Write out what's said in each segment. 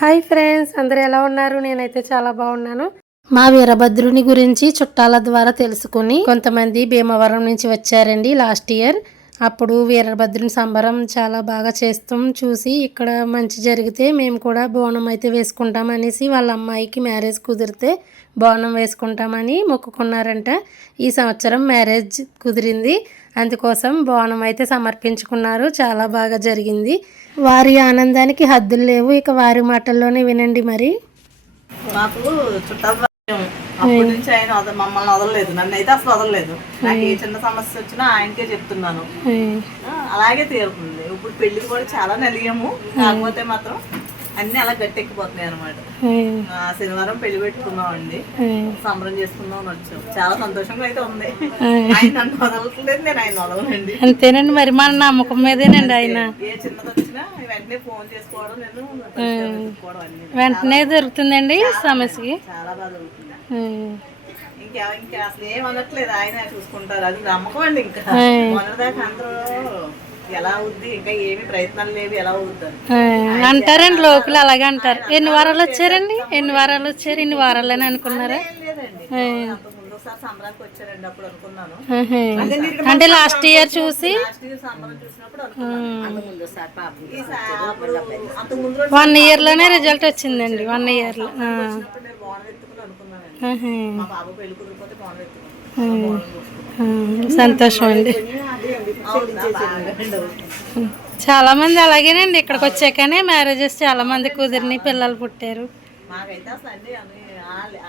Hi friends, అందరూ ఎలా ఉన్నారు? నేనైతే చాలా బాగున్నాను. మా వీరభద్రుని గురించి చుట్టాల ద్వారా తెలుసుకుని కొంతమంది భీమవరం నుంచి వచ్చారండి లాస్ట్ ఇయర్. అప్పుడు వీరభద్రుని సంబరం చాలా బాగా చేస్తాం చూసి ఇక్కడ మంచి జరిగితే మేము కూడా బోనం అయితే వేసుకుంటాం అనేసి వాళ్ళ అమ్మాయికి మ్యారేజ్ కుదిరితే బోనం వేసుకుంటామని మొక్కుకున్నారంట. ఈ సంవత్సరం మ్యారేజ్ కుదిరింది, అందుకోసం బోనం అయితే సమర్పించుకున్నారు. చాలా బాగా జరిగింది. వారి ఆనందానికి హద్దులు లేవు. ఇక వారి మాటల్లోనే వినండి. మరి మాకు చుట్టాలు అప్పటి నుంచి ఆయన మమ్మల్ని వదలలేదు, నన్ను అయితే అసలు వదలలేదు. నాకు ఏ చిన్న సమస్య వచ్చినా ఆయనకే చెప్తున్నాను, అలాగే తీరుతుంది. ఇప్పుడు పెళ్లికి కూడా చాలా నలిగాము, కాకపోతే మాత్రం అన్ని అలా గట్టెక్కిపోతున్నాయి అనమాట. శనివారం పెళ్లి పెట్టుకున్నామండి, సంబరం చేసుకుందాం అని వచ్చాం. చాలా సంతోషంగా అయితే ఉంది. ఆయన నన్ను వదలట్లేదు, నేను ఆయన వదలనండి. అంతేనండి, మరి మన నమ్మకం మీదేనండి. ఆయన ఏ చిన్నది వచ్చినా వెంటనే ఫోన్ చేసుకోవడం, నేను వెంటనే దొరుకుతుందండి సమస్యకి. చాలా బాగా దొరుకుతుంది. ఇంకా అసలు ఏం అనట్లేదు, ఆయన చూసుకుంటారు. అది నమ్మకం అండి. ఇంకా మొన్నదాకా అందరూ ఎలా అవుద్ది, ఇంకా ఏమి ప్రయత్నాలు లేవు, ఎలా అవుద్దని అంటారండి లోకులు, అలాగే అంటారు. ఎన్ని వారాలు వచ్చారండి? ఎన్ని వారాలు వచ్చారు? ఇన్ని వారాలని అనుకున్నారా? లేదండి, ముందు ఒకసారి సంబరానికి వచ్చారండి, అప్పుడు అనుకున్నాను. అంటే లాస్ట్ ఇయర్ చూసి సంబరం చూసినప్పుడు 1 year లోనే రిజల్ట్ వచ్చిందండి. 1 year లో నేను బోనం ఎత్తుకుని అనుకున్నానండి. మా బాబు పెళ్లి కుదిరిపోతే బోనం ఎత్తుకున్నాను. సంతోషం అండి. చాలా మంది అలాగేనండి, ఇక్కడికి వచ్చాకనే మ్యారేజెస్ చాలా మంది కుదిరిని, పిల్లలు పుట్టారు. మాకైతే అసలు అన్ని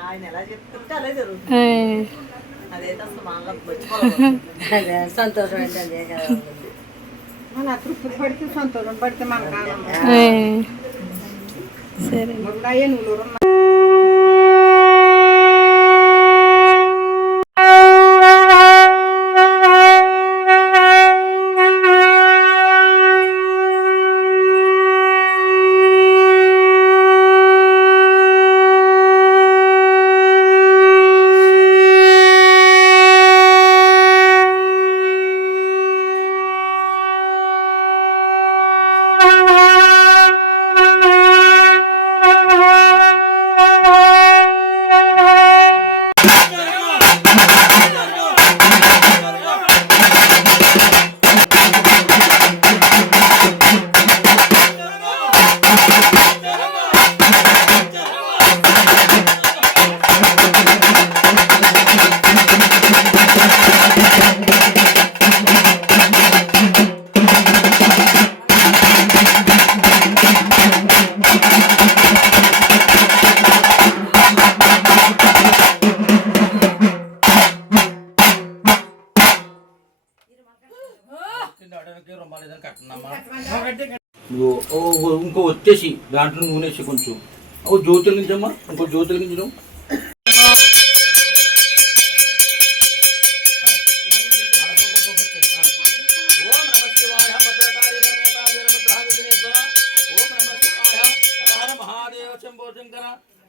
ఆయన ఎలా చెప్తుంటే అలా జరుగుతుంది. అదైతే అసలు మాలో సంతోషం ఏంటండి. మన తృప్తి పడితే సంతోషం పడితే మనకు సరే. ఇంకో వచ్చేసి దాంట్లో నూనె వేసి కొంచెం ఓ జ్యోతి వెలిగించమ్మా, ఇంకో జ్యోతి వెలిగించడం.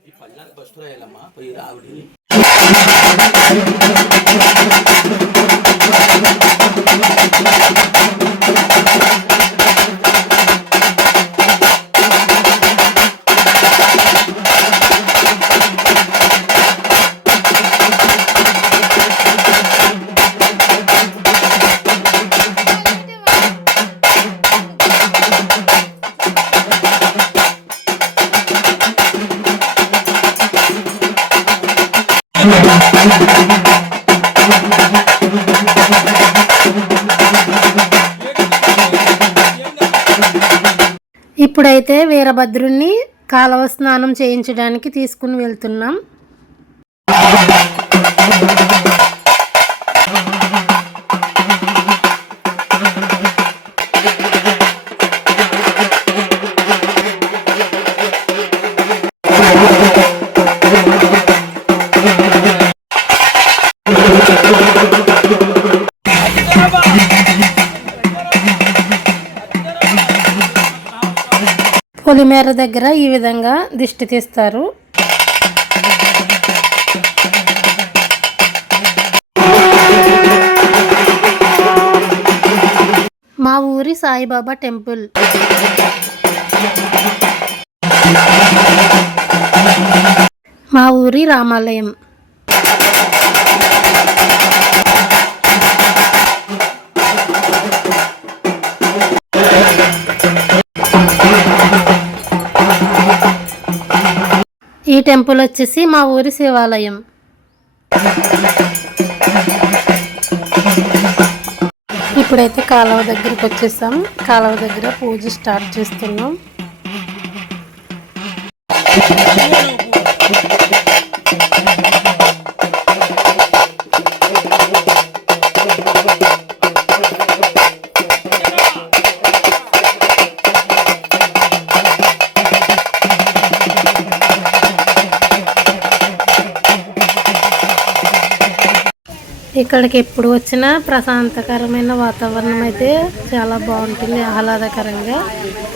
ఈ పళ్ళకి బస్సు రాయాలమ్మా, పోయి ఆవిడ ఇప్పుడైతే వీరభద్రుణ్ణి కాలవ స్నానం చేయించడానికి తీసుకుని వెళ్తున్నాం. పొలిమేర దగ్గర ఈ విధంగా దిష్టి తీస్తారు. మా ఊరి సాయిబాబా టెంపుల్. మా ఊరి రామాలయం. ఈ టెంపుల్ వచ్చేసి మా ఊరి శివాలయం. ఇప్పుడైతే కాలువ దగ్గరికి వచ్చేసాం. కాలువ దగ్గర పూజ స్టార్ట్ చేస్తున్నాం. ఇక్కడికి ఎప్పుడు వచ్చినా ప్రశాంతకరమైన వాతావరణం అయితే చాలా బాగుంటుంది, ఆహ్లాదకరంగా.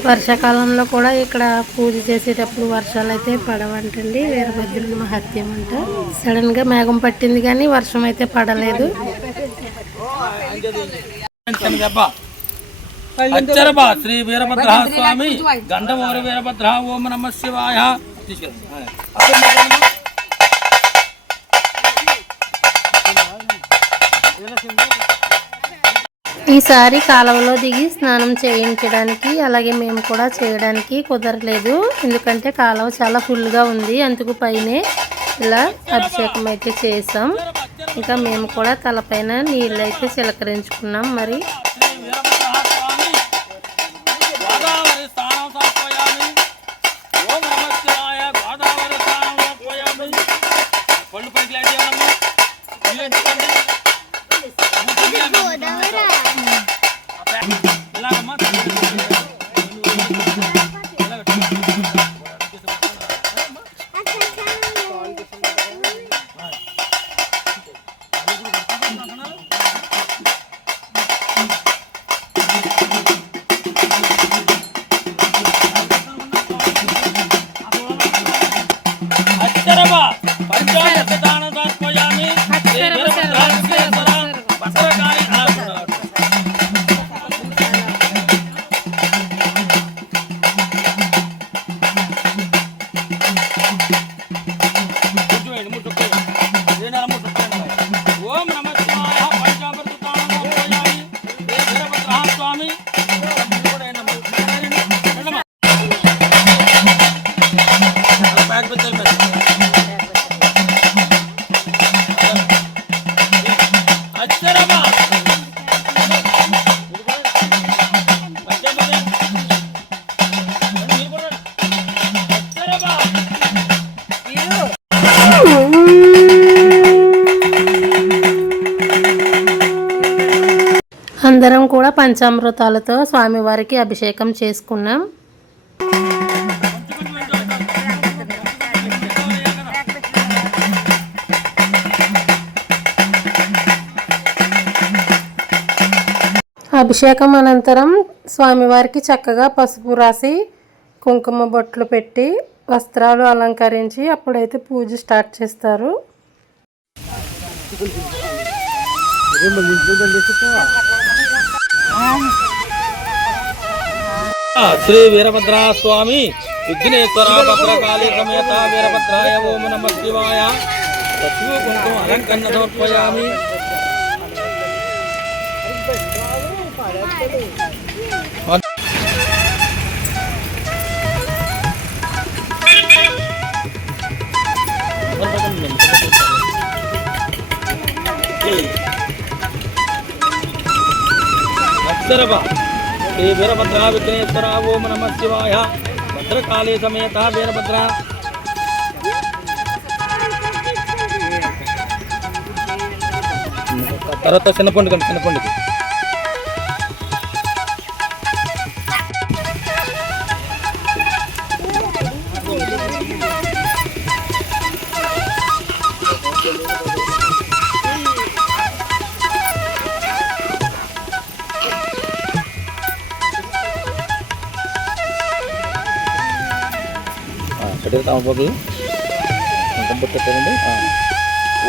వర్షాకాలంలో కూడా ఇక్కడ పూజ చేసేటప్పుడు వర్షాలు అయితే పడవంటండి. వీరభద్రుని మహత్యం అంట. సడన్ గా మేఘం పట్టింది కానీ వర్షం అయితే పడలేదు. శ్రీ వీరభద్ర స్వామి గండమోర వీరభద్ర ఓం నమః శివాయ. ఈసారి కాలువలో దిగి స్నానం చేయించడానికి, అలాగే మేము కూడా చేయడానికి కుదరలేదు. ఎందుకంటే కాలువ చాలా ఫుల్గా ఉంది. అందుకు పైనే ఇలా అభిషేకం అయితే చేసాం. ఇంకా మేము కూడా తలపైన నీళ్ళు అయితే చిలకరించుకున్నాం. మరి అందరం కూడా పంచామృతాలతో స్వామివారికి అభిషేకం చేసుకున్నాం. అభిషేకం అనంతరం స్వామివారికి చక్కగా పసుపు రాసి కుంకుమ బొట్లు పెట్టి వస్త్రాలు అలంకరించి అప్పుడైతే పూజ స్టార్ట్ చేస్తారు. శ్రీ వీరభద్ర స్వామి విఘ్నేశ్వర భద్రకాళి సమేత వీరభద్రాయ ఓం నమః శివాయ. పసుపు కుంకుమ అలంకరణ సమర్పయామి. శ్రీ వీరభద్ర విఘ్నేశ్వర ఓం నమః శివాయ. భద్రకాళి సమేత వీరభద్ర. తర్వాత చిన్నపండుగ చిన్నపండుగ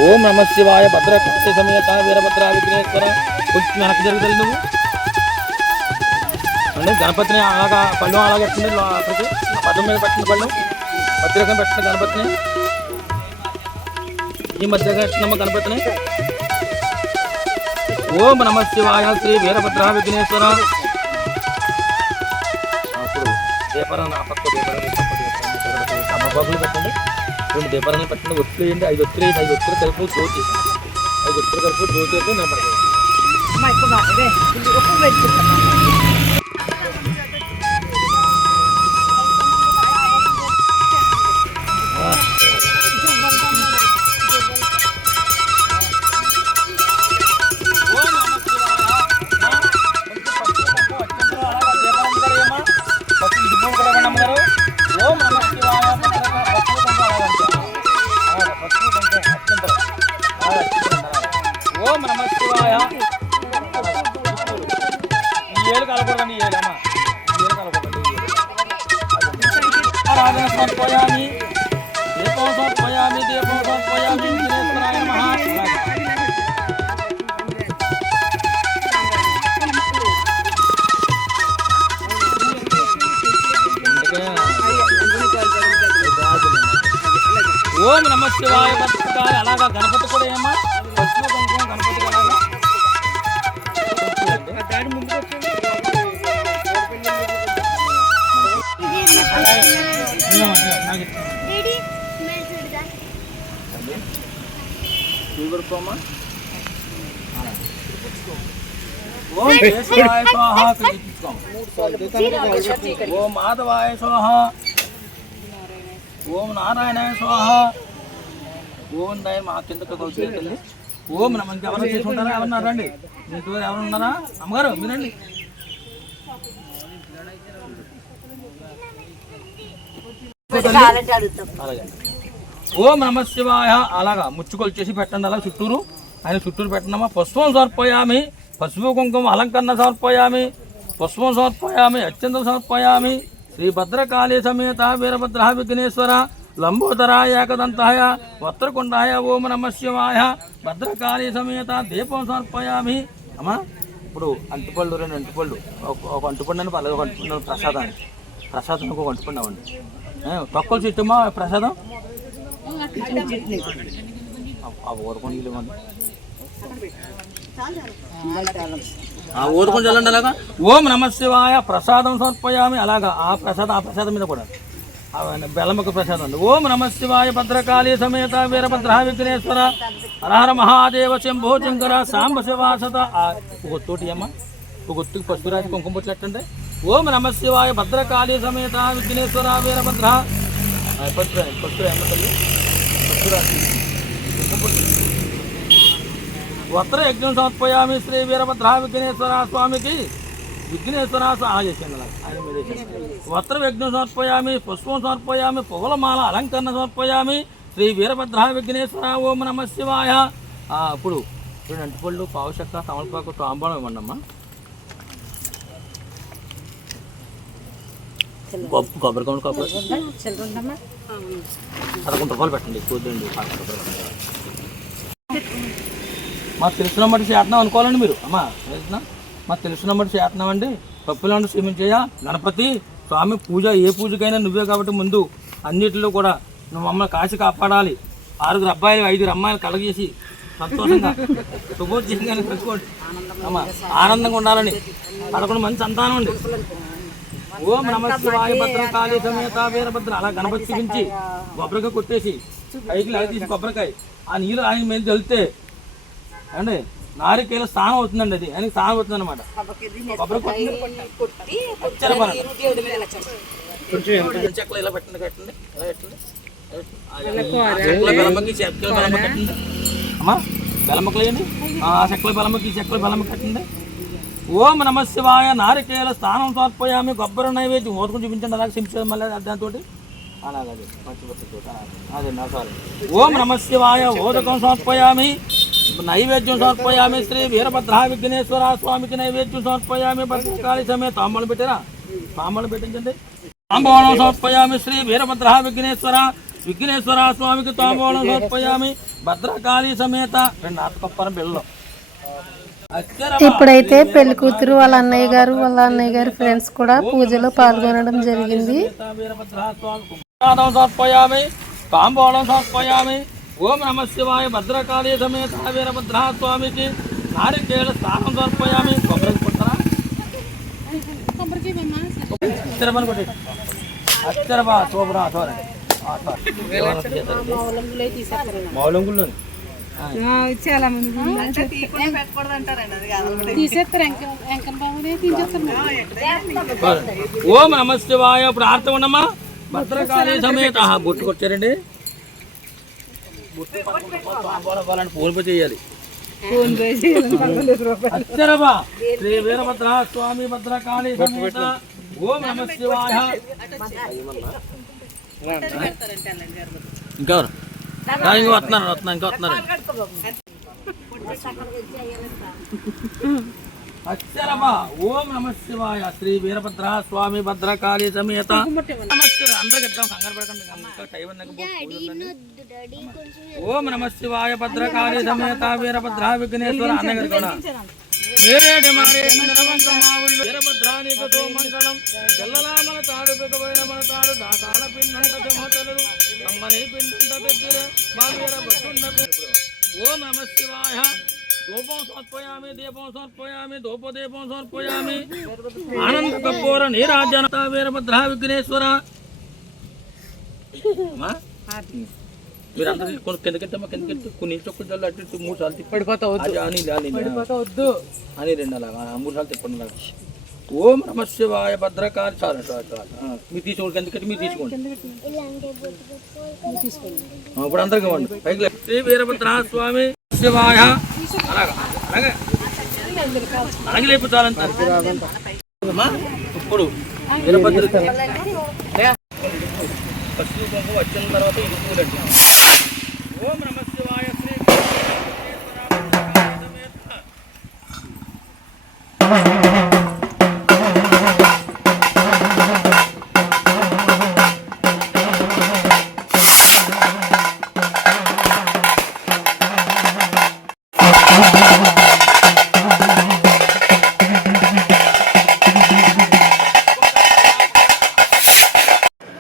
ఓం నమ శివాయ. భద్రకాళి సమేత వీరభద్ర విఘ్నేశ్వర. కొంచెం వెనక్కి జరుగుతుంది నువ్వు అంటే గణపతిని అలాగా పళ్ళు అలాగే అక్కడికి పదం మీద పెట్టిన పళ్ళు భద్రకం పెట్టిన గణపతిని ఈ మధ్యగా పెట్టినమ్మ గణపతిని. ఓం నమ శివాయ శ్రీ వీరభద్ర విఘ్నేశ్వర. అప్పుడు దీపారాన్ని ఆ పక్క దీపారాన్ని తమబాబులు పెట్టండి, 2 దీపారాన్ని పెట్టండి, ఒత్తులు వేయండి, 5 ఒత్తులు వేయండి, 5 ఒత్తులు కలిపి జ్యోతి, 5 ఒత్తులు కలిపి జ్యోతి అయితే నిలబడతాయి. ఓం నమ శివాయ. ఈ ఏళ్ళు కలపడండి, ఈ ఏళ్ళు అమ్మా, ఈ ఏళ్ళు కలపడండి. ఆరాధన సమర్పయామి, దీపం సమర్పయామి, దీపం సమర్పయామి. విఘ్నేశ్వరాయ నమః. ఓం నమ శివాయ. భక్తికారి అలాగా గణపతి కూడా ఏమా పశ్చిమ కుంకుమ గణపతి అలాగా ఓం కేశవాయ స్వాహ. ఓం మాధవాయ స్వాహ. ఓం నారాయణాయ స్వాహ. ఓం దయ మా కిందకు తల్లి. ఓం నమ. ఎవరైనా చేసుకుంటారా? ఎవరన్నా రండి, మీ ఇంటి ఎవరు ఉన్నారా? అమ్మగారు మీరండి. అలాగే ఓం నమ శివాయ. అలాగా ముచ్చుకొలు చేసి పెట్టండి, అలా చుట్టూరు ఆయన చుట్టూరు పెట్టండమ్మా. పుష్పం సమర్పయామి, పసుపు కుంకుమ అలంకరణ సమర్పయామి, పుష్పం సమర్పయామి, అత్యంతం సమర్పయామి. శ్రీ భద్రకాళీ సమేత వీరభద్ర విఘ్నేశ్వర లంబోదరాయ ఏకదంతాయ వత్రకుండాయ ఓం నమ శివాయ. భద్రకాళీ సమేత దీపం సమర్పయామి. అమ్మా ఇప్పుడు అంటుపళ్ళు, 2 అంటుపళ్ళు, ఒక అంటుపండు అని పర్లేదు, ఒక అంటుపండు ప్రసాదానికి, ప్రసాదానికి ఒక అంటుపండు అవ్వండి. తొక్కలు చెట్టమ్మా ప్రసాదం ఊరుకొని ఊరుకొని చల్లండి అలాగా. ఓం నమ శివాయ. ప్రసాదం సమర్పయామి. అలాగా ఆ ప్రసాదం మీద కూడా బెల్లముఖ ప్రసాదం అండి. ఓం నమ శివాయ. భద్రకాళీ సమేత వీరభద్ర విఘ్నేశ్వర హరహర మహాదేవ శంభో శంకర సాంబ శివాసత. ఒత్తోటి అమ్మ, ఒత్తుకి పసుపు రాసి కుంకుమ బొట్లు ఎట్టండి. ఓం నమ శివాయ. భద్రకాళీ సమేత విఘ్నేశ్వర వీరభద్ర పసుపు అమ్మ తల్లి పసుపు రాసి వస్త్ర యజ్ఞం సమర్పయామి. శ్రీ వీరభద్ర విఘ్నేశ్వర స్వామికి విఘ్నేశ్వర వస్త్ర యజ్ఞం సమర్పయామి, పుష్పం సమర్పయామి, పువ్వులమాల అలంకరణ సమర్పయామి. శ్రీ వీరభద్ర విఘ్నేశ్వర ఓం నమ శివాయ. ఇప్పుడు 2 అంటిపళ్ళు, పావు చెక్క, తమలపాకు, తాంబూలం ఇవ్వండి అమ్మా. కొబ్బరికాయ 11 రూపాయలు పెట్టండి, ఎక్కువ వద్దండి. మాకు తెలిసిన బట్టి చేస్తున్నాం అనుకోవాలండి మీరు. అమ్మా తెలిసిన మాకు తెలిసిన బట్టి చేస్తున్నామండి. తప్పులను క్షమించేయ గణపతి స్వామి. పూజ ఏ పూజకైనా నువ్వే కాబట్టి ముందు అన్నిటిలో కూడా నువ్వు మమ్మల్ని కాసి కాపాడాలి. 6 అబ్బాయిలు 5 అమ్మాయిలు కలగేసి సంతోషంగా శుభోజ చేసి పెట్టుకోండి అమ్మా. ఆనందంగా ఉండాలని 11 మంది సంతానం అండి. ఓం నమ శివాయ. భద్రకాళీ సమేత వీరభద్ర. అలా గణపతి చూపించి కొబ్బరికాయ కొట్టేసి పైకి లాగి తీసి కొబ్బరికాయ ఆ నీళ్ళు ఆయన మీద వెళ్తే అండి నారికేల స్నానం అవుతుందండి. అది ఆయనకి స్నానం అవుతుంది అనమాట. చెక్కలు ఇలా పెట్టండి, కట్టండి, ఇలా పెట్టండి. అమ్మా బెల్లమ్మకలు వేయండి. ఆ చెక్కల బెల్లమ్మకి, ఈ చెక్కల బెల్లమ్మకి కట్టండి. ఓం నమ శివాయ. నారికేల స్నానం సమర్పయామి. కొబ్బరి నైవేద్యం ఓటుకుని చూపించండి. అలాగే సింపించడం మళ్ళీ దాంతో అలాగే అదే సారీ. ఓం నమ శివాయ. ఓదకం సమర్పయామి, నైవేద్యం సమర్పయామి. శ్రీ వీరభద్ర విఘ్నేశ్వర స్వామికి నైవేద్యం సమర్పయామి. భద్రకాళీ సమేత తాంబూలం పెట్టారా? తాంబూలం పెట్టించండి. తాంబూలం సమర్పయామి. శ్రీ వీరభద్ర విఘ్నేశ్వర స్వామికి తాంబూలం సమర్పయామి. భద్రకాళీ సమేత 2 ఆతకప్పరం బిళ్ళలు ఇప్పుడైతే పెళ్లి కూతురు వాళ్ళ అన్నయ్య గారు ఫ్రెండ్స్ కూడా పూజలో పాల్గొనడం జరిగింది. సమర్పయామి తాంబూలం సమర్పయామి. ఓం నమ శివాయ భద్రకాళీ సమేత వీరభద్ర స్వామికి నారికేళ స్నానం సమర్పయామి. కొబ్బరికి పుట్టరా అచ్చరబా శోభరా మౌలంగుల్లో చాలా మంది పెట్టకూడదు అంటారండి. ఓం నమ శివాయ. ఇప్పుడు ఆర్తం ఉండమ్మా భద్రకాళీ సమేత బొట్టుకొచ్చారండి. ఫోన్ పే చేయాలి. అచ్చరబా శ్రీ వీరభద్ర స్వామి భద్రకాళీ సమేత ఓం నమ శివాయ. ఇంకెవరు ఇంకా వస్తున్నారు. అక్షరమా ఓం నమ శివాయ శ్రీ వీరభద్ర స్వామి భద్రకాళీ సమేత. అందరికి కంగారు పడకండి, టైం ఓం నమ శివాయ భద్రకాళీ సమేత వీరభద్ర విఘ్నేశ్వర అన్నగారు కూడా వీరభద్రానికి సోమంగళం జల్లలామల తాడు పెకపోయిన మన తాడు దాకాల పిండంట సింహతలు అమ్మని పిండంట దగ్గర మా వీరభద్రుండకు. ఓం నమ శివాయ. ధూపం సమర్పయామి దీపం సమర్పయామి ధూపదీపం సమర్పయామి. ఆనంద కపూర నీరాజన వీరభద్ర విఘ్నేశ్వర. మీరు అందరూ కిందకెత్తమ్మా కిందకెత్తి కొన్ని చొక్కు జల్లు అటు ఇటు 3 సార్లు తిప్పడిపోతా వద్దు అని 2 అలాగా 3 సార్లు తిప్పండి. ఓం నమ శివాయ భద్రకాళి. చాలు మీరు తీసుకోండి కిందకెత్తి మీరు తీసుకోండి. ఇప్పుడు అందరికి ఇవ్వండి పైకి. శ్రీ వీరభద్ర స్వామి శివాయ అలాగా అలాగే అలాగే లేపు చాలంత. ఇప్పుడు వీరభద్ర పసుపు కుంకుమ వచ్చిన తర్వాత ఇది పూలండి. ఓం నమ శివాయ శ్రీ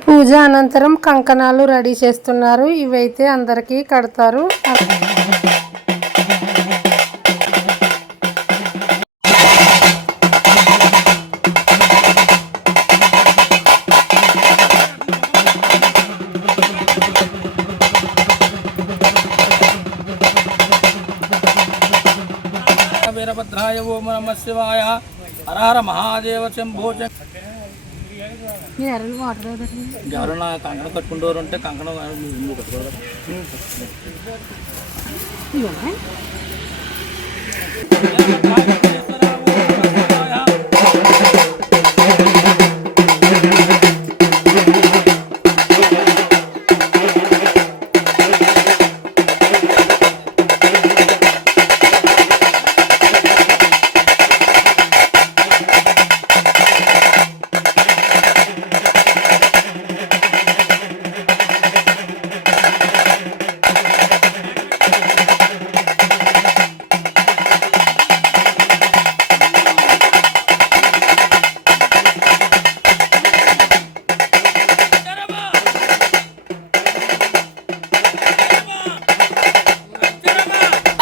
పూజ అనంతరం కంకణాలు రెడీ చేస్తున్నారు. ఇవైతే అందరికీ కడతారు. వీరభద్రాయ ఓం నమ శివాయ. హర హర మహాదేవ శంభో. ఎవరన్నా కంకణం కట్టుకుంటూ ఉంటే కంకణం కట్టుకోవాలి.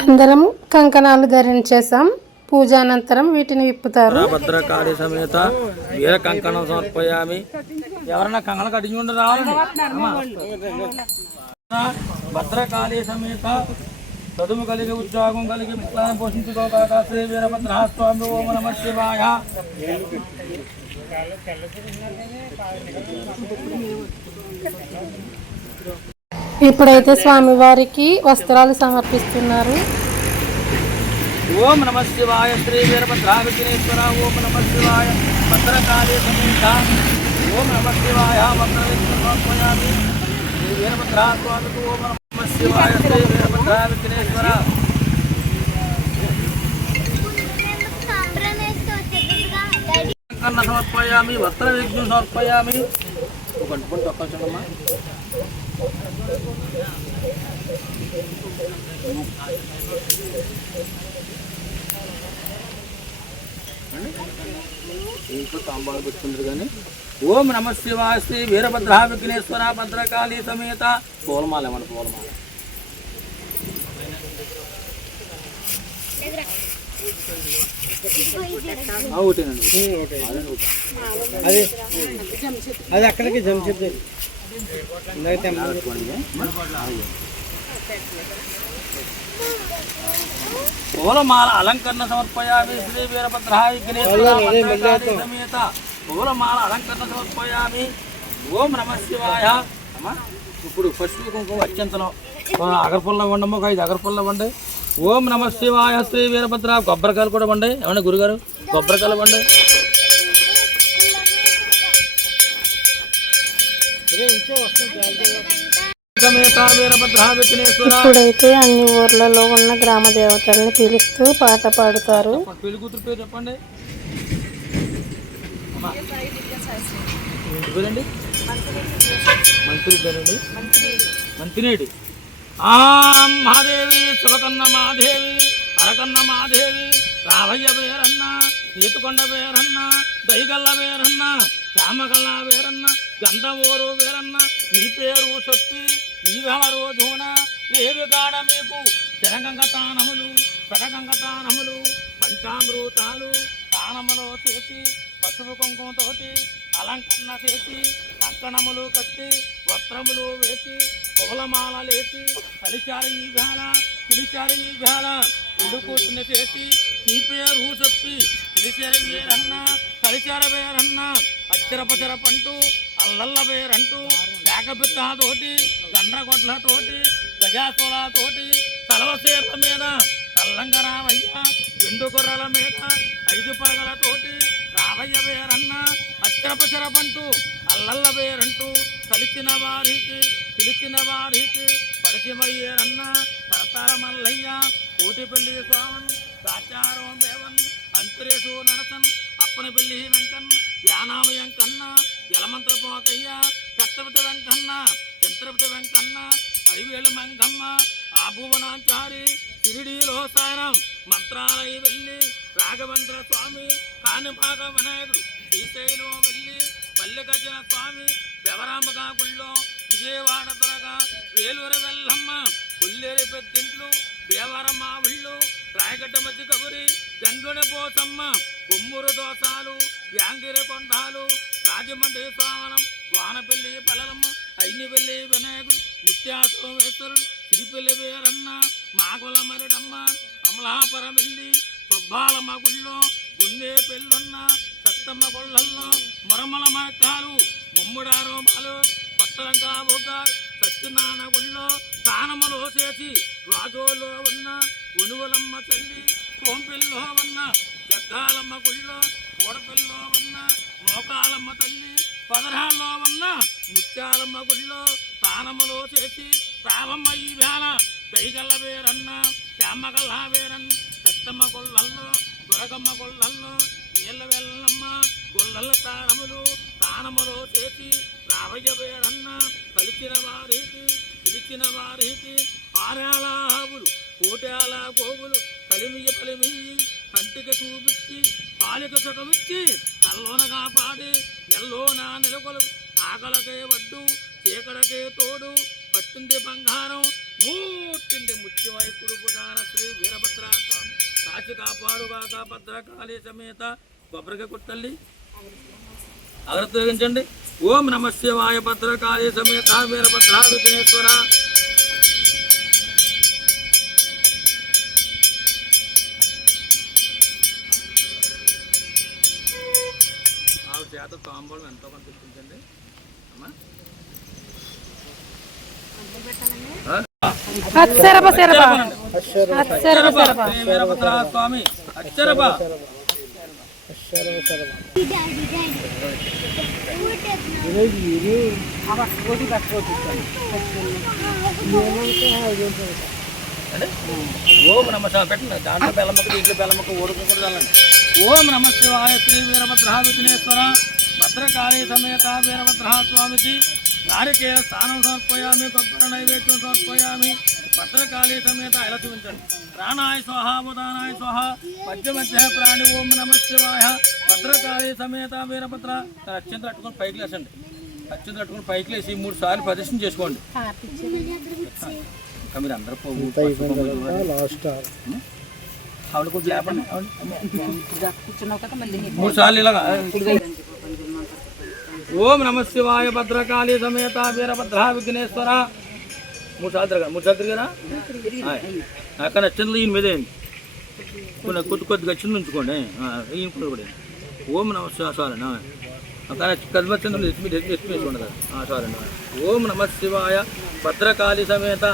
అందరం కంకణాలు ధరించేసాం. పూజ అనంతరం వీటిని విప్పుతారు. భద్రకాళి సమేత వీర కంకణం సమర్పయామి. ఎవరన్నా కంకణం కట్టించి ఉండరా? భద్రకాళి సమేత చదువు కలిగి ఉద్యోగం కలిగి మిత్రాన్ని పోషించుకోక శ్రీ వీరభద్ర స్వామి ఓం నమ శివాయ. ఇప్పుడైతే స్వామివారికి వస్త్రాలు సమర్పిస్తున్నారు. ఓం నమ శివాయ శ్రీ వీరభద్ర విఘ్నేశ్వర. ఓం నమ శివాయ భద్రకాళి సమేత ఓం నమ శివాయ భద్రవిఘ్నోపయామి. శ్రీ వీరభద్ర స్వామికి ఓం నమ శివాయ శ్రీ వీరభద్ర విఘ్నేశ్వర. కంకణ సమర్పయామి వస్త్ర విఘ్నం సమర్పయామి. ఒక గంట తొక్కొచ్చమ్మా. ఇంట్లో తాంబాలు పెట్టుకుంటారు కానీ ఓం నమ శివాయ శ్రీ వీరభద్ర విఘ్నేశ్వర భద్రకాళి సమేత పూలమాల ఏమన్నా పూలమాల ఒకటేనండి అది అక్కడికి జంషెడ్ పూలమాల అలంకరణ సమర్పయామి శ్రీ వీరభద్ర విఘ్నేశ్వర సమేత పూలమాల అలంకరణ సమర్పయామి ఓం నమ శివాయ అమ్మా ఇప్పుడు పసుపు కుంకుమ అత్యంతలో అగరపుల్ల ఇవ్వండి ఒక 5 అగరపుల్ల ఇవ్వండి ఓం నమ శివాయ శ్రీ వీరభద్ర కొబ్బరికాయలు కూడా ఇవ్వండి ఏమండి గురుగారు కొబ్బరికాయలు ఇవ్వండి ఇప్పుడైతే అన్ని ఊర్లలో ఉన్న గ్రామ దేవతల్ని పిలుస్తూ పాట పాడుతారు. పెళ్లి కూతురు పేరు చెప్పండి పేరండి మంత్రి పేరండి మంత్రినేటి మహాదేవి శివకన్న మాదేవి అరకన్న మాదేవి రావయ్య వేరన్న ఈతుకొండ వేరన్న దైగల్ల వేరన్న శ్యామగల్ల వేరన్న గంధమోరు వేరన్న మీ పేరు చెప్పి ఈవేళ రోజున రేవిగాడ మీకు జనగంగతానములు పెడగంగతానములు పంచామృతాలు తానములో చేసి పసుపు కుంకుమతోటి అలంకరణ చేసి కంకణములు కట్టి వస్త్రములు వేసి పూలమాలలేసి కలిచారు ఈ వేళ పిలిచారు ఈ వేళ పెళ్లి కూతుర్ని చేసి నీ పేరు చెప్పి పిలిచారు వేరన్నా కలిచారు వేరన్నా అచ్చరపచర పంటూ అల్లల్ల వేరంటూ శాఖపిత్తాతోటి గండ్రగొడ్లతోటి గజాసులతోటి తలవసేర్ల మీద తల్లంగ రావయ్య ఎండు గొర్రెల మీద 5 పరగలతోటి రావయ్య వేరన్న అచ్చరపచర పంటూ అల్లల్ల వేరంటూ కలిసిన వారికి పిలిచిన వారికి పరిచయమయ్యేరన్న పరతార మల్లయ్య కోటిపల్లి స్వామన్ సాచారం దేవన్ అంతరేసు నరసన్ అప్పనపల్లి వెంకన్న యానామయం కన్నా జలమంత్ర పోతయ్య చత్రపతి వెంకన్న చంద్రపతి వెంకన్న అరివేళ మంగమ్మ ఆభువనాచారి తిరిడిలో సారం మంత్రాలయ వెళ్ళి రాఘవేంద్ర స్వామి కాణిపాక వినాయకుడు శ్రీశైలం వెళ్ళి మల్లికార్జున స్వామి బెవరాంబగా గుళ్ళో విజయవాడ దొరగా వేలూరు వెల్లమ్మ కొల్లేరు పెద్దింట్లు దేవరమ్మ ఊళ్ళు రాయగడ్డ మధ్య కబురి గండ్లుని పోసమ్మ బొమ్మూరు దోసాలు యాంగిరి కొండాలు రాజమండ్రి స్వామనం వానపల్లి పలలమ్మ అయినిపల్లి వినాయకుడు ముత్యాసోమేశ్వరుడు సిరిపల్లి వేరన్న మాగుల మరుడమ్మ అమలాపురం వెళ్ళి సుబ్బాలమ్మ గుళ్ళో గుండె పెళ్ళున్న సత్తమ్మ గొళ్ళల్లో మొరమల మరకాలు ముమ్ముడారోమాలు పట్టలంకా బొగ్గారు సత్యనారాయణ గుళ్ళో స్థానములో చేసి రాజోలో ఉన్న ఉనువలమ్మ తల్లి కోంపిల్లో ఉన్న జగ్గాలమ్మ గుళ్ళో కోడపిల్లో ఉన్న మోకాలమ్మ తల్లి పదరాల్లో ఉన్న ముత్యాలమ్మ గుళ్ళో స్థానములో చేసి రావమ్మ ఈ వేళ దైగల్ల వేరన్న శ్యామగల్ల వేరన్న సత్తమ్మ గొళ్ళల్లో దొరకమ్మ గొళ్ళల్లో నీళ్ళ వెళ్ళమ్మ గొళ్ళల తానములు స్థానములో చేసి రావయ్య వేరన్న కలిసిన వారికి పిలిచిన వారికి ఆరేళ ఆవులు కోటేల గోవులు కలిమియ పలిమియి కంటికి చూపించి పాలిక చుటమిచ్చి కల్లోనగా పాడి నెల్లోన నెలకొలు ఆకలకే వడ్డు చీకడకే తోడు పట్టింది బంగారం మూర్తింది ముత్యమైపుడు పురాణ శ్రీ వీరభద్ర స్వామి కాచి కాపాడుగాక భద్రకాళి సమేత కొబ్బరికాయ కొట్టల్లి అగ్రతించండి ఓం నమ శివాయ భద్రకాళి సమేత వీరభద్ర విఘ్నేశ్వర ఆవు చేత తాంబూలం ఎంతో కొంత తెప్పించండి అమ్మా వీరభద్ర స్వామి అచ్చరబ ఓం నమ శివాయ పెట్టండి దాంట్లో బెల్లమ్మకు దీంట్లో బెల్లమ్మకు ఓడుకోకూడదు వెళ్ళండి ఓం నమ శివాయ శ్రీ వీరభద్ర విఘ్నేశ్వర భద్రకాళి సమేత వీరభద్ర స్వామికి నారికేల స్థానం సమర్పయామి కొబ్బరి నైవేద్యం సమర్పయామి భద్రకాళీ సమేత ఇలా చూపించండి. ప్రాణాయ స్వాహ ఉదానాయ స్వాహ మధ్య మధ్య ప్రాణి ఓం నమ శివాయ భద్రకాళీ సమేత వీరభద్ర. అత్యంత కట్టుకొని పైకి లేసండి. అత్యంత కట్టుకొని పైకి లేసి 3 సార్లు ప్రదర్శన చేసుకోండి. ఇంకా మీరు అందరూ లాస్ట్ ఆవిడ కొంచెం లేపండి. 3 సార్లు ఇలాగా ఓం నమ శివాయ భద్రకాళీ సమేత వీరభద్ర విఘ్నేశ్వర 3 సార్లు తిరగాలి. 3 సార్లు తిరిగారా? అక్కడ నచ్చింది ఈయన మీద కొద్దిగా చిన్న ఉంచుకోండి. ఈయన కూడా ఓం నమ శివాయ అక్కడ కద్మచంద్రులు ఎత్తివేసుకోండి కదా. సారండి. ఓం నమ శివాయ భద్రకాళీ సమేత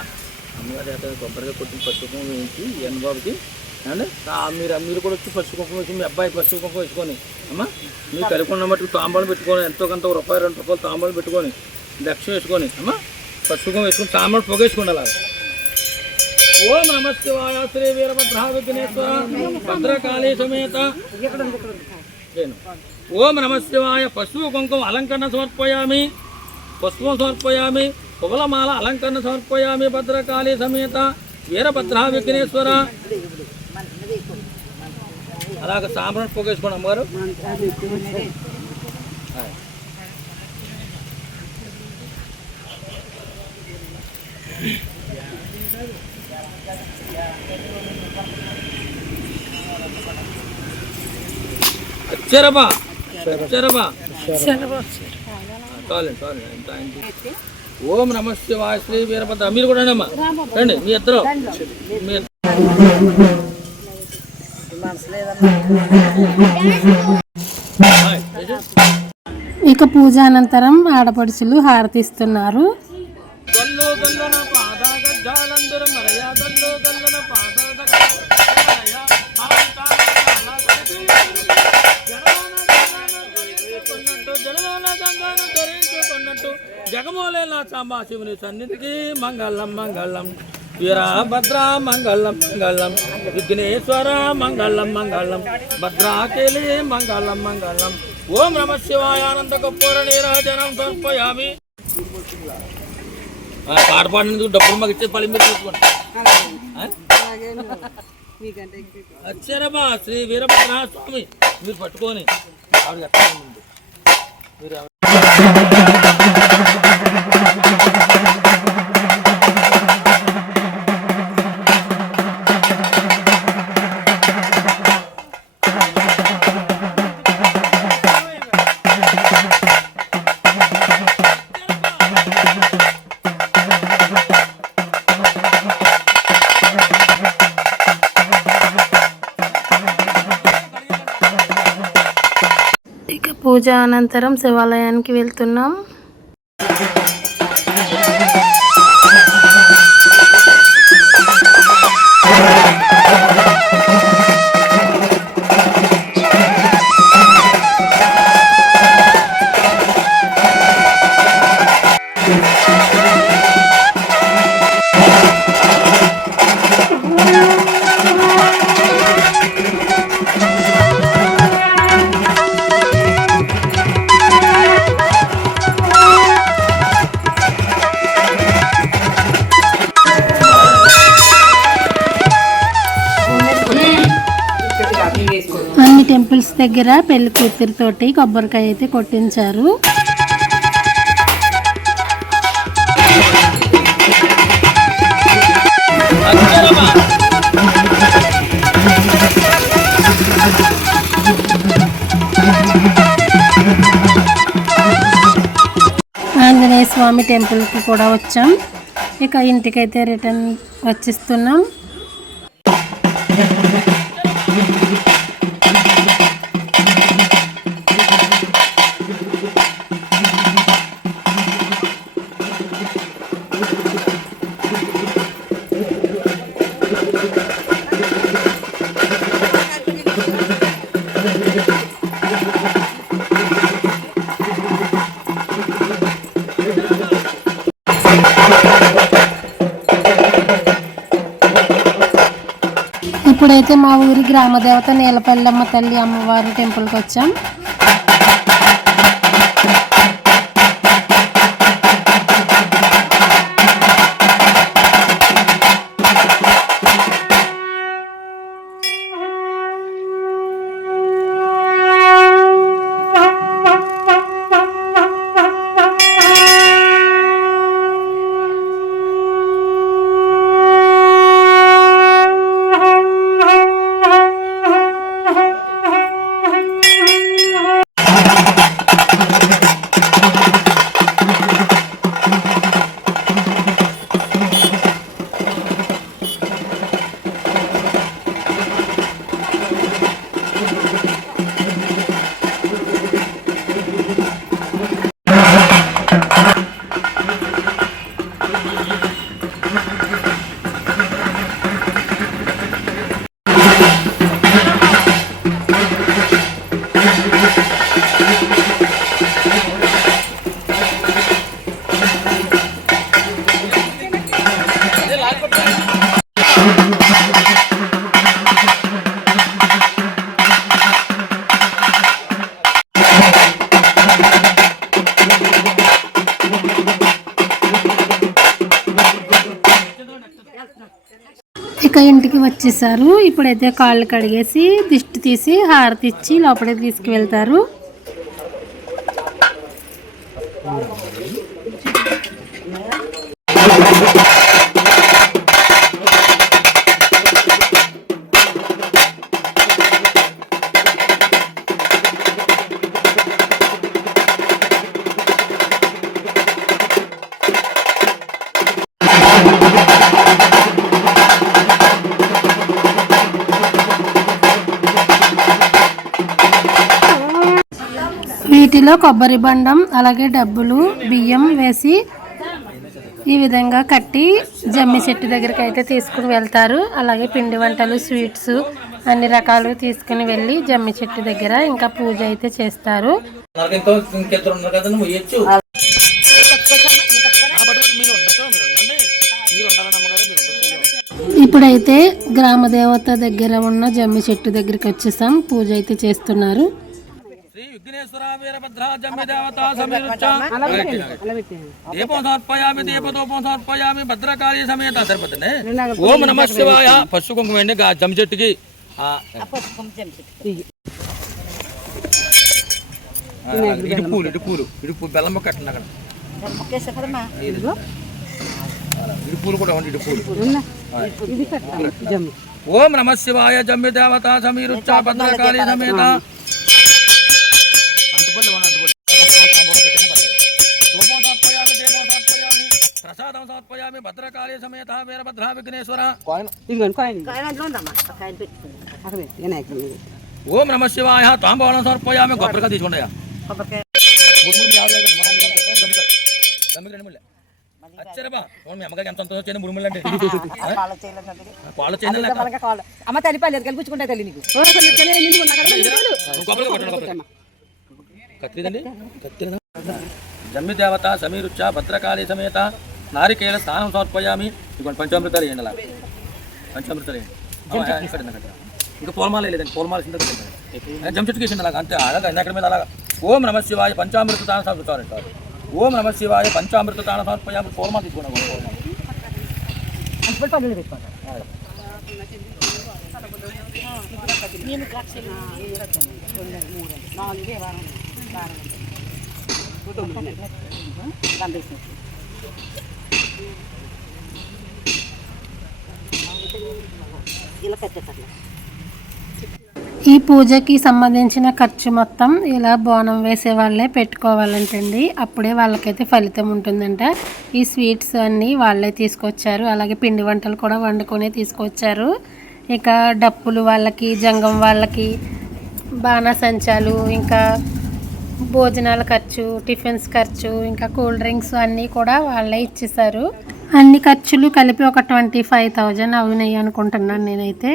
అమ్మగారి కొబ్బరిగా కొట్టిన పసుపు కుంకుమ వేయించి ఎన్నబాబుకి అండి. మీరు కూడా వచ్చి పసుపు కుంకుమ వేసి మీ అబ్బాయి పసుపు కుంకుమ వేసుకొని అమ్మ మీరు కలిపి మట్టుకు తాంబాలు పెట్టుకొని ఎంతో కొంత ₹1 2 తాంబాలు పెట్టుకొని దక్షిణ వేసుకొని అమ్మ పసుపు కుంకుమ వేసుకొని తాంబాలు పొగేసుకుండి అలాగా. ఓం నమ శివాయ శ్రీ వీరభద్ర విఘ్నేశ్వర భద్రకాళీ సమేత. ఓం నమ శివాయ పశువు కుంకుమ అలంకరణ సమర్పయామి. పుష్పం సమర్పయామి. పువ్వులమాల అలంకరణ సమర్పయామి. భద్రకాళీ సమేత వీరభద్ర విఘ్నేశ్వర. అలాగ సాంబ్రాణి పొగేసుకోండి అమ్మగారు. అచ్చరబా అచ్చరబా చాలండి చాలండి. ఓం నమ శివాయ శ్రీ వీరభద్ర. మీరు కూడా అమ్మా రండి మీ ఇద్దరు. ఇక పూజ అనంతరం ఆడపడుచులు హారతిస్తున్నారు. జగమోలేలా సాంబా శివుని సన్నిధికి మంగళం మంగళం వీరభద్ర మంగళం మంగళం విఘ్నేశ్వర మంగళం మంగళం భద్రాకేలి మంగళం మంగళం. ఓం నమ శివాయ అనంత కర్పూర నీరాజనం సమర్పయామి. పాట పాడినందుకు డబ్బులు మాకు ఇచ్చే పని మీరు చూసుకోండి. అచ్చరబా శ్రీ వీరభద్ర స్వామి మీరు పట్టుకొని ఆవిడ మీరు ఇక పూజ అనంతరం శివాలయానికి వెళ్తున్నాం. అన్ని టెంపుల్స్ దగ్గర పెళ్లి కూతురితోటి కొబ్బరికాయ అయితే కొట్టించారు. ఆంజనేయ స్వామి టెంపుల్కి కూడా వచ్చాం. ఇక ఇంటికైతే రిటర్న్ వచ్చేస్తున్నాం. ఇప్పుడైతే మా ఊరి గ్రామదేవత నీలపల్లమ్మ తల్లి అమ్మవారి టెంపుల్కి వచ్చాం. ఇక ఇంటికి వచ్చేసారు. ఇప్పుడైతే కాళ్ళు కడిగేసి దిష్టి తీసి హారతి ఇచ్చి లోపలికి తీసుకువెళ్తారు. వీటిలో కొబ్బరి బండం అలాగే డబ్బులు బియ్యం వేసి ఈ విధంగా కట్టి జమ్మి చెట్టు దగ్గరికి అయితే తీసుకుని వెళ్తారు. అలాగే పిండి వంటలు స్వీట్స్ అన్ని రకాలు తీసుకుని వెళ్ళి జమ్మి చెట్టు దగ్గర ఇంకా పూజ అయితే చేస్తారు. ఇప్పుడైతే గ్రామ దేవత దగ్గర ఉన్న జమ్మి చెట్టు దగ్గరికి వచ్చేసాం. పూజ అయితే చేస్తున్నారు. శ్రీ విఘ్నేశ్వర వీరభద్ర జమ్మి దేవత సమీరుచ్చ దీపం సమర్పయామి దీపదూపం సమర్పయామి భద్రకాళి సమేత సరిపోతుంది. ఓం నమః శివాయ. పసుపు కుంకుమ అండి జమ్మి చెట్టుకి. ఇడుపూలు బెల్లం కట్టండి అక్కడ. ఇడుపూలు కూడా ఉంది. ఇడుపూలు. ఓం నమః శివాయ జమ్మి దేవత సమీరుచ్చ భద్రకాళి సమేత ప్రసాదం సమర్పయామి భద్రకాళి సమేత వీరభద్ర విఘ్నేశ్వర. ఓం నమః శివాయ. తాంబూలం సమర్పయామి. కొబ్బరికాయ తీసుకుంటాయా? మీ అమ్మగారికి ఎంత వచ్చాయి మురుములు అంటే పాలు అమ్మ తల్లిపాలి కల్పించుకుంటా తల్లి నీకు జమ్మి దేవత సమీరుచ్చ భద్రకాళి సమేత నారికేళ స్థానం సమర్పయామి. ఇదిగోండి పంచామృతాలు వేయండి. అలా పంచామృతాలు వేయండి. ఇంకా పూలమాల లేదండి. పూలమాల జమ్మి చెట్టుకి వేసిండి అలాగా అంతే. అలాగా ఎక్కడ మీద అలాగా. ఓం నమః శివాయ పంచామృత తాన సమర్పిస్తారు. ఓం నమః శివాయ పంచామృత తాన సమర్పయామి. పూలమాల తీసుకున్నాం. ఈ పూజకి సంబంధించిన ఖర్చు మొత్తం ఇలా బోనం వేసే వాళ్ళే పెట్టుకోవాలంటండి. అప్పుడే వాళ్ళకైతే ఫలితం ఉంటుందంట. ఈ స్వీట్స్ అన్నీ వాళ్ళే తీసుకొచ్చారు. అలాగే పిండి వంటలు కూడా వండుకొని తీసుకొచ్చారు. ఇక డప్పులు వాళ్ళకి, జంగం వాళ్ళకి, బాణసంచాలు, ఇంకా భోజనాల ఖర్చు, టిఫిన్స్ ఖర్చు, ఇంకా కూల్ డ్రింక్స్ అన్నీ కూడా వాళ్ళే ఇచ్చేసారు. అన్ని ఖర్చులు కలిపి ఒక 25,000 అవునాయి అనుకుంటున్నాను నేనైతే.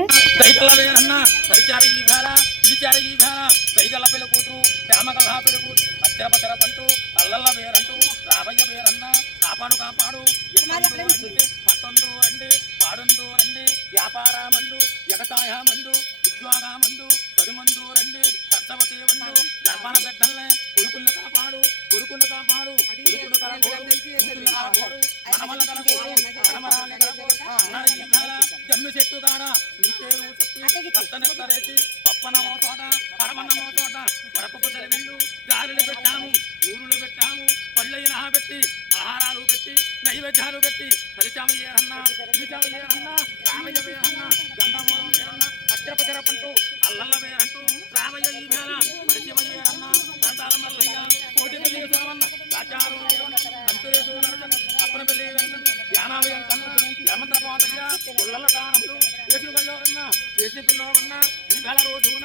జమ్మి చెట్టు కాడ నీ పేరు చెప్పి కత్తనెత్తరేసి పప్పనమో తోట పరమన్నమో తోట వరపు పొదలు విల్లు గారెలు పెట్టాము, ఊరులు పెట్టాము, పళ్ళైన పెట్టి ఆహారాలు పెట్టి నైవేద్యాలు పెట్టి కలిచాము ఏరన్నా పిలిచాము ఏరన్నా రామయ్య వేరన్న గంధమూరం వేరన్న అచ్చరపచర పంటూ అల్లల్ల వేరంటూ రామయ్య ఈ వేళ పరిచయం ఏరన్న దండాల మల్లయ్య కోటి పెళ్లి సోమన్న గాచారు అంతరేసు అప్పన పెళ్లి యానావయం కన్నా యమంత్ర పోతయ్య పుల్లల దానములు వేసిన పిల్లవన్నా వేసిన పిల్లవన్నా ఈ వేళ రోజున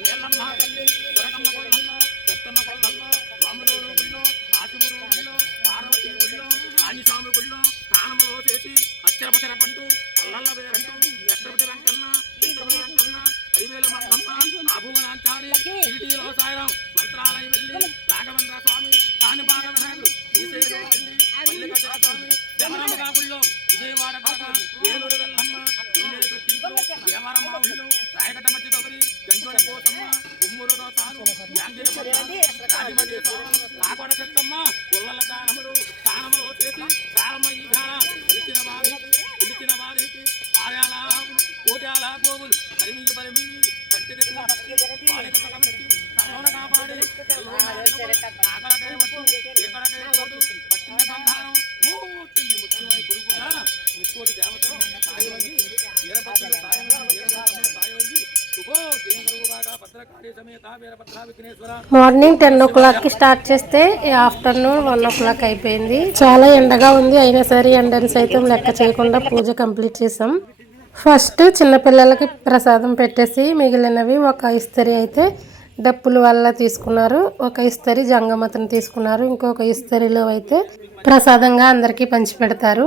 నీళ్ళమ్మ తల్లి దొరకమ్మ కొళ్ళల్లో పెద్దమ్మ కొళ్ళల్లో రాములూరు గుళ్ళో ఆచిమూరు గుళ్ళో పార్వతీ గుళ్ళో ఆంజస్వామి గుళ్ళో స్నానములో చేసి అచ్చరపచర పంటూ అల్లల్ల వేరంటూ ఎష్టపతి వెంకన్న ఇంద్రపతి వెంకన్న పరివేల మండమ్మ ఆభూవనాచారి సిరిటీలో సాయరం మంత్రాలయం వెళ్ళి రాఘవేంద్ర స్వామి కానిపాక వినాయకుడు శ్రీశైలం వెళ్ళి మల్లిక స్వామి జమరామగా గుళ్ళో విజయవాడ ఏలూరు వెళ్ళమ్మ దేవరమ్మ గుళ్ళు రాయగడ్డ మధ్య కొబ్బరి గంజోడ పోసమ్మ ఉమ్మూరులో తాను ఆగొడ చెత్తమ్మ పుల్లల దానములు స్థానములో చేసి ప్రారంభ ఈ ధార పిలిచిన వారికి గోవులు పరిమిగి పరిమిగి కంటికి పాలిక సకమిచ్చి కరోన కాపాడి ఆకలకై మట్టు ఏకడకై తోడు పట్టిన బంగారం మూటిని ముత్యమై కురుకురా ముక్కోటి దేవతలు సాయవంగి వీరభద్రుడు సాయవంగి వీరభద్రుడు సాయవంగి శుభో జయంగరుగాక భద్రకాళి సమేత Veerabhadra Vighneshwara. Morning 10 o'clock start చేస్తే ఆఫ్టర్నూన్ 1 o'clock అయిపోయింది. చాలా ఎండగా ఉంది, అయినా సరే ఎండని సైతం లెక్క చేయకుండా పూజ కంప్లీట్ చేసాం. ఫస్ట్ చిన్నపిల్లలకి ప్రసాదం పెట్టేసి మిగిలినవి ఒక ఇస్తరి అయితే డప్పుల వల్ల తీసుకున్నారు, ఒక ఇస్తరి జంగమతను తీసుకున్నారు, ఇంకొక ఇస్తరిలో అయితే ప్రసాదంగా అందరికీ పంచి పెడతారు.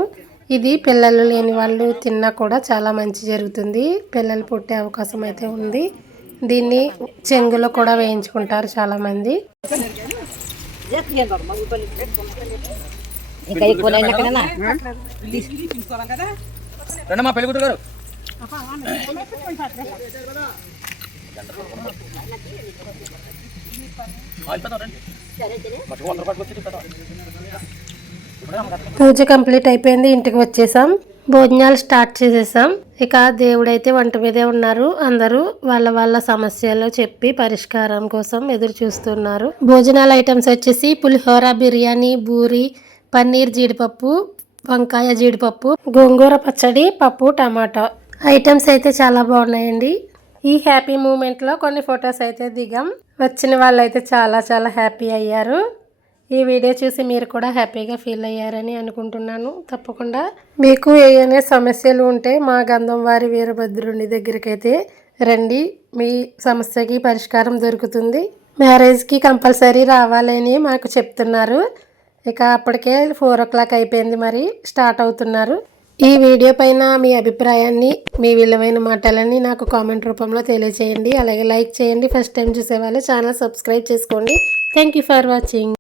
ఇది పిల్లలు లేని వాళ్ళు తిన్నా కూడా చాలా మంచి జరుగుతుంది, పిల్లలు పుట్టే అవకాశం అయితే ఉంది. దీన్ని చెంగులో కూడా వేయించుకుంటారు చాలామంది. ఇంకా ఎక్కువ రండి మా పెళ్ళికూతురు గారు. పూజ కంప్లీట్ అయిపోయింది, ఇంటికి వచ్చేసాం, భోజనాలు స్టార్ట్ చేసేసాం. ఇక దేవుడైతే వంట మీదే ఉన్నారు, అందరూ వాళ్ళ వాళ్ళ సమస్యలు చెప్పి పరిష్కారం కోసం ఎదురు చూస్తున్నారు. భోజనాల ఐటమ్స్ వచ్చేసి పులిహోర, బిర్యానీ, బూరి, పన్నీర్ జీడిపప్పు, వంకాయ జీడిపప్పు, గోంగూర పచ్చడి, పప్పు, టమాటా ఐటమ్స్ అయితే చాలా బాగున్నాయండి. ఈ హ్యాపీ మూమెంట్లో కొన్ని ఫొటోస్ అయితే దిగాం. వచ్చిన వాళ్ళు అయితే చాలా చాలా హ్యాపీ అయ్యారు. ఈ వీడియో చూసి మీరు కూడా హ్యాపీగా ఫీల్ అయ్యారని అనుకుంటున్నాను. తప్పకుండా మీకు ఏమైనా సమస్యలు ఉంటే మా గంధం వారి వీరభద్రుని దగ్గరికి అయితే రండి, మీ సమస్యకి పరిష్కారం దొరుకుతుంది. మ్యారేజ్కి కంపల్సరీ రావాలని మాకు చెప్తున్నారు. ఇక అప్పటికే 4 o'clock అయిపోయింది, మరి స్టార్ట్ అవుతున్నారు. ఈ వీడియో పైన మీ అభిప్రాయాన్ని, మీ విలువైన మాటలని నాకు కామెంట్ రూపంలో తెలియజేయండి. అలాగే లైక్ చేయండి. ఫస్ట్ టైం చూసే వాళ్ళు ఛానల్ సబ్స్క్రైబ్ చేసుకోండి. Thank you for watching.